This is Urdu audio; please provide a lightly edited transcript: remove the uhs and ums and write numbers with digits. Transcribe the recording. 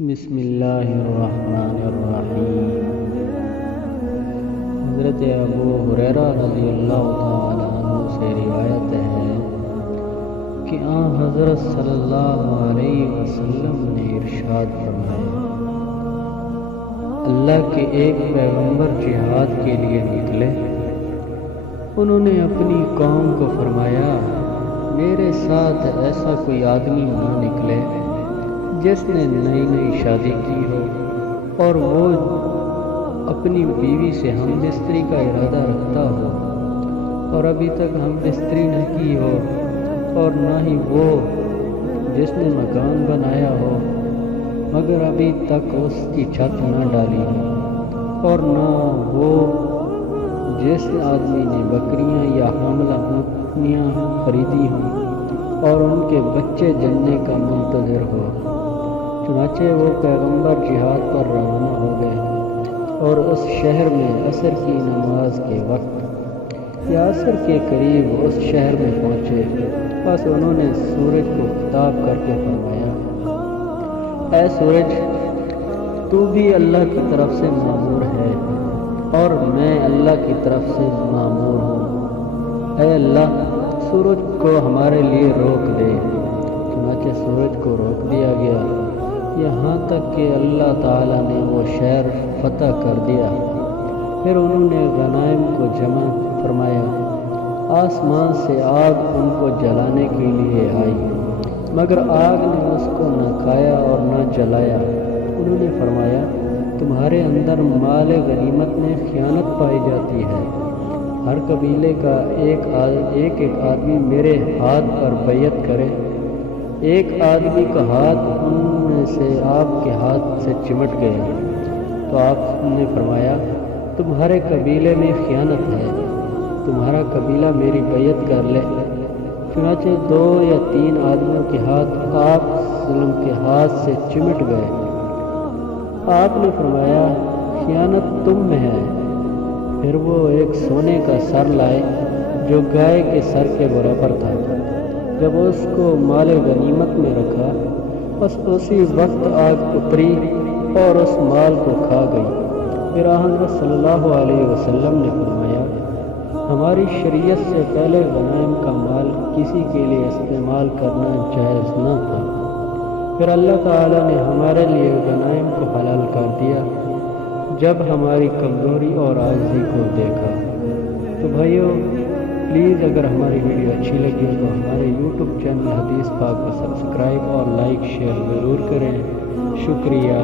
بسم اللہ الرحمن الرحیم۔ حضرت ابو ہریرہ رضی اللہ تعالی عنہ سے روایت ہے کہ حضرت صلی اللہ علیہ وسلم نے ارشاد فرمایا، اللہ کے ایک پیغمبر جہاد کے لیے نکلے۔ انہوں نے اپنی قوم کو فرمایا، میرے ساتھ ایسا کوئی آدمی نہ نکلے جس نے نئی شادی کی ہو اور وہ اپنی بیوی سے ہم بستری کا ارادہ رکھتا ہو اور ابھی تک ہم بستری نہ کی ہو، اور نہ ہی وہ جس نے مکان بنایا ہو مگر ابھی تک اس کی چھت نہ ڈالی ہو، اور نہ وہ جس آدمی نے بکریاں یا حاملہ اونٹنیاں خریدی ہوں اور ان کے بچے جننے کا منتظر ہو۔ چنانچہ وہ پیغمبر جہاد پر روانہ ہو گئے اور اس شہر میں عصر کی نماز کے وقت یا عصر کے قریب اس شہر میں پہنچے۔ بس انہوں نے سورج کو خطاب کر کے فرمایا، اے سورج، تو بھی اللہ کی طرف سے مامور ہے اور میں اللہ کی طرف سے مامور ہوں۔ اے اللہ، سورج کو ہمارے لیے روک دے۔ چنانچہ سورج کو روک دیا گیا یہاں تک کہ اللہ تعالیٰ نے وہ شہر فتح کر دیا۔ پھر انہوں نے غنائم کو جمع فرمایا۔ آسمان سے آگ ان کو جلانے کے لیے آئی مگر آگ نے اس کو نہ کھایا اور نہ جلایا۔ انہوں نے فرمایا، تمہارے اندر مال غنیمت میں خیانت پائی جاتی ہے۔ ہر قبیلے کا ایک آدمی میرے ہاتھ پر بیعت کرے۔ ایک آدمی کا ہاتھ ان میں سے آپ کے ہاتھ سے چمٹ گیا تو آپ نے فرمایا، تمہارے قبیلے میں خیانت ہے، تمہارا قبیلہ میری بیعت کر لے۔ چنانچہ 2 یا 3 آدمیوں کے ہاتھ آپ وسلم کے ہاتھ سے چمٹ گئے۔ آپ نے فرمایا، خیانت تم میں ہے۔ پھر وہ ایک سونے کا سر لائے جو گائے کے سر کے برابر تھا۔ جب اس کو مال غنیمت میں رکھا، بس اسی وقت آگ اتری اور اس مال کو کھا گئی۔ پھر حضرت صلی اللہ علیہ وسلم نے فرمایا، ہماری شریعت سے پہلے غنائم کا مال کسی کے لیے استعمال کرنا جائز نہ تھا۔ پھر اللہ تعالیٰ نے ہمارے لیے غنائم کو حلال کر دیا جب ہماری کمزوری اور عاجزی کو دیکھا۔ تو بھائیو، پلیز اگر ہماری ویڈیو اچھی لگی تو ہمارے یوٹیوب چینل حدیث پاک کو سبسکرائب اور لائک شیئر ضرور کریں۔ شکریہ۔